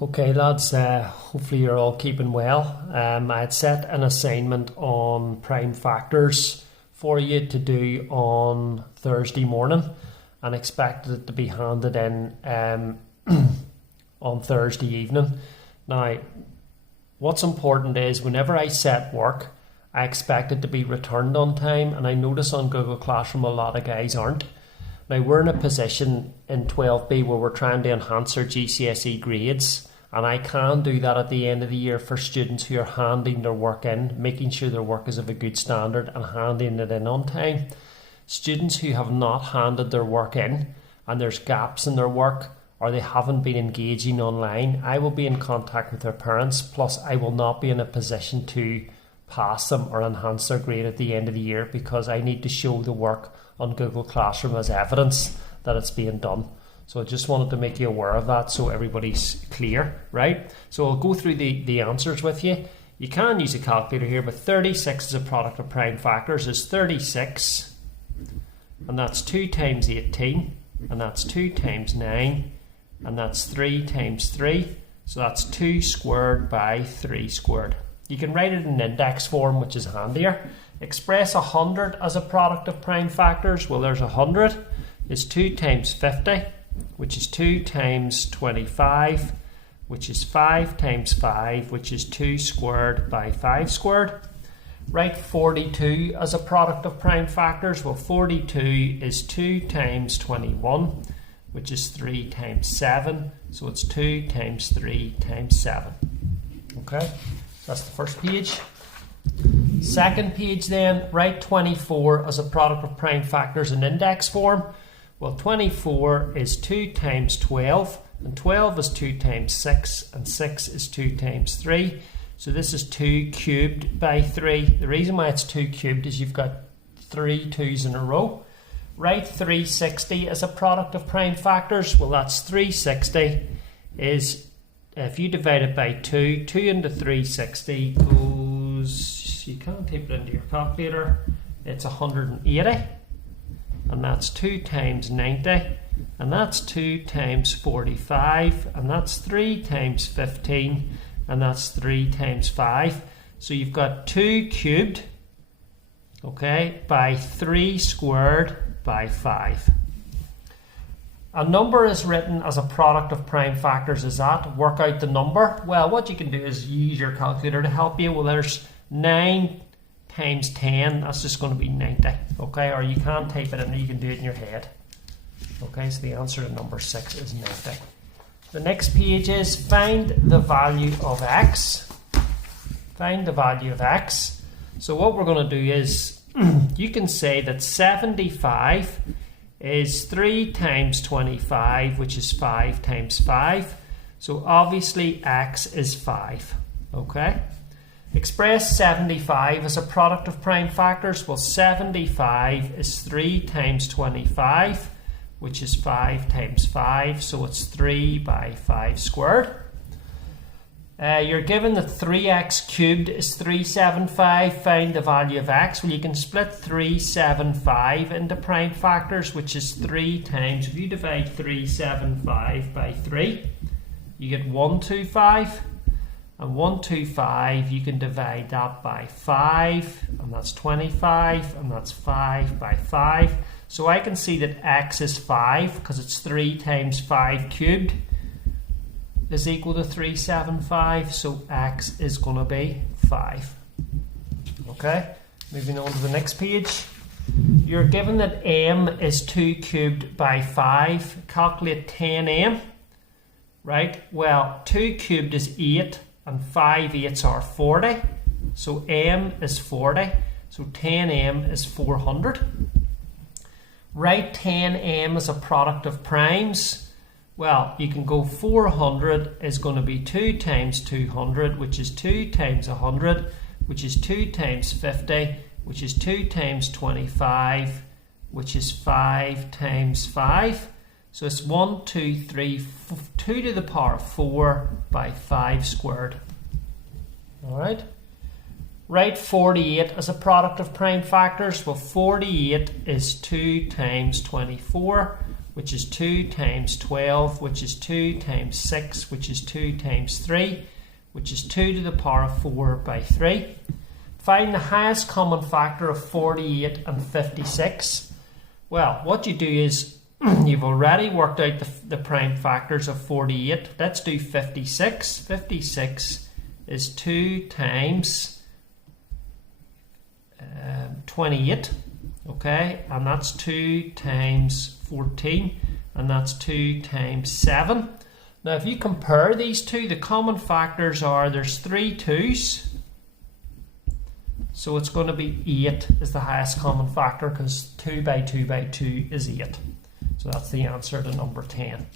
Okay lads, hopefully you're all keeping well. I had set an assignment on prime factors for you to do on Thursday morning and expected it to be handed in on Thursday evening. Now, what's important is whenever I set work, I expect it to be returned on time, and I notice on Google Classroom a lot of guys aren't. Now, we're in a position in 12B where we're trying to enhance our GCSE grades, and I can do that at the end of the year for students who are handing their work in, making sure their work is of a good standard and handing it in on time. Students who have not handed their work in and there's gaps in their work or they haven't been engaging online, I will be in contact with their parents, plus I will not be in a position to pass them or enhance their grade at the end of the year because I need to show the work on Google Classroom as evidence that it's being done. So I just wanted to make you aware of that so everybody's clear, right? So I'll go through the answers with you. You can use a calculator here, but 36 as a product of prime factors is 36, and that's 2 times 18, and that's 2 times 9, and that's 3 times 3. So that's 2 squared by 3 squared. You can write it in index form, which is handier. Express 100 as a product of prime factors. Well, there's 100 is 2 times 50, which is 2 times 25, which is 5 times 5, which is 2 squared by 5 squared. Write 42 as a product of prime factors. Well, 42 is 2 times 21, which is 3 times 7, so it's 2 times 3 times 7. Okay, that's the first page. Second page then, write 24 as a product of prime factors in index form. Well, 24 is 2 times 12, and 12 is 2 times 6, and 6 is 2 times 3. So this is 2 cubed by 3. The reason why it's 2 cubed is you've got 3 2's in a row. Write 360 as a product of prime factors. Well, that's 360 is, if you divide it by 2, 2 into 360 goes, you can't type it into your calculator, it's 180. And that's 2 times 90, and that's 2 times 45, and that's 3 times 15, and that's 3 times 5. So you've got 2 cubed, okay, by 3 squared by 5. A number is written as a product of prime factors. Is that? Work out the number. Well, what you can do is use your calculator to help you. Well, there's 9 times 10, that's just going to be 90, okay, or you can't type it in, you can do it in your head. Okay, so the answer to number 6 is 90. The next page is find the value of x. Find the value of x. So what we're going to do is you can say that 75 is 3 times 25, which is 5 times 5. So obviously x is 5, okay? Express 75 as a product of prime factors. Well, 75 is 3 times 25, which is 5 times 5, so it's 3 by 5 squared. You're given that 3x cubed is 375. Find the value of x. Well, you can split 375 into prime factors, which is 3 times, if you divide 375 by 3, you get 125. And 125, you can divide that by 5, and that's 25, and that's 5 by 5. So I can see that x is 5, because it's 3 times 5 cubed is equal to 375, so x is going to be 5. Okay, moving on to the next page. You're given that m is 2 cubed by 5. Calculate 10m, right? Well, 2 cubed is 8. And 5 8s are 40, so m is 40, so 10m is 400. Write 10m as a product of primes. Well, you can go 400 is going to be 2 times 200, which is 2 times 100, which is 2 times 50, which is 2 times 25, which is 5 times 5. So it's 1, 2, 3, 2 to the power of 4 by 5 squared. Alright. Write 48 as a product of prime factors. Well, 48 is 2 times 24, which is 2 times 12, which is 2 times 6, which is 2 times 3, which is 2 to the power of 4 by 3. Find the highest common factor of 48 and 56. Well, what you do is, you've already worked out the prime factors of 48. Let's do 56. 56 is 2 times 28. Okay, and that's 2 times 14, and that's 2 times 7. Now, if you compare these two, the common factors are, there's 3 2's. So it's going to be 8 is the highest common factor, because 2 by 2 by 2 is 8. So that's the answer to number 10.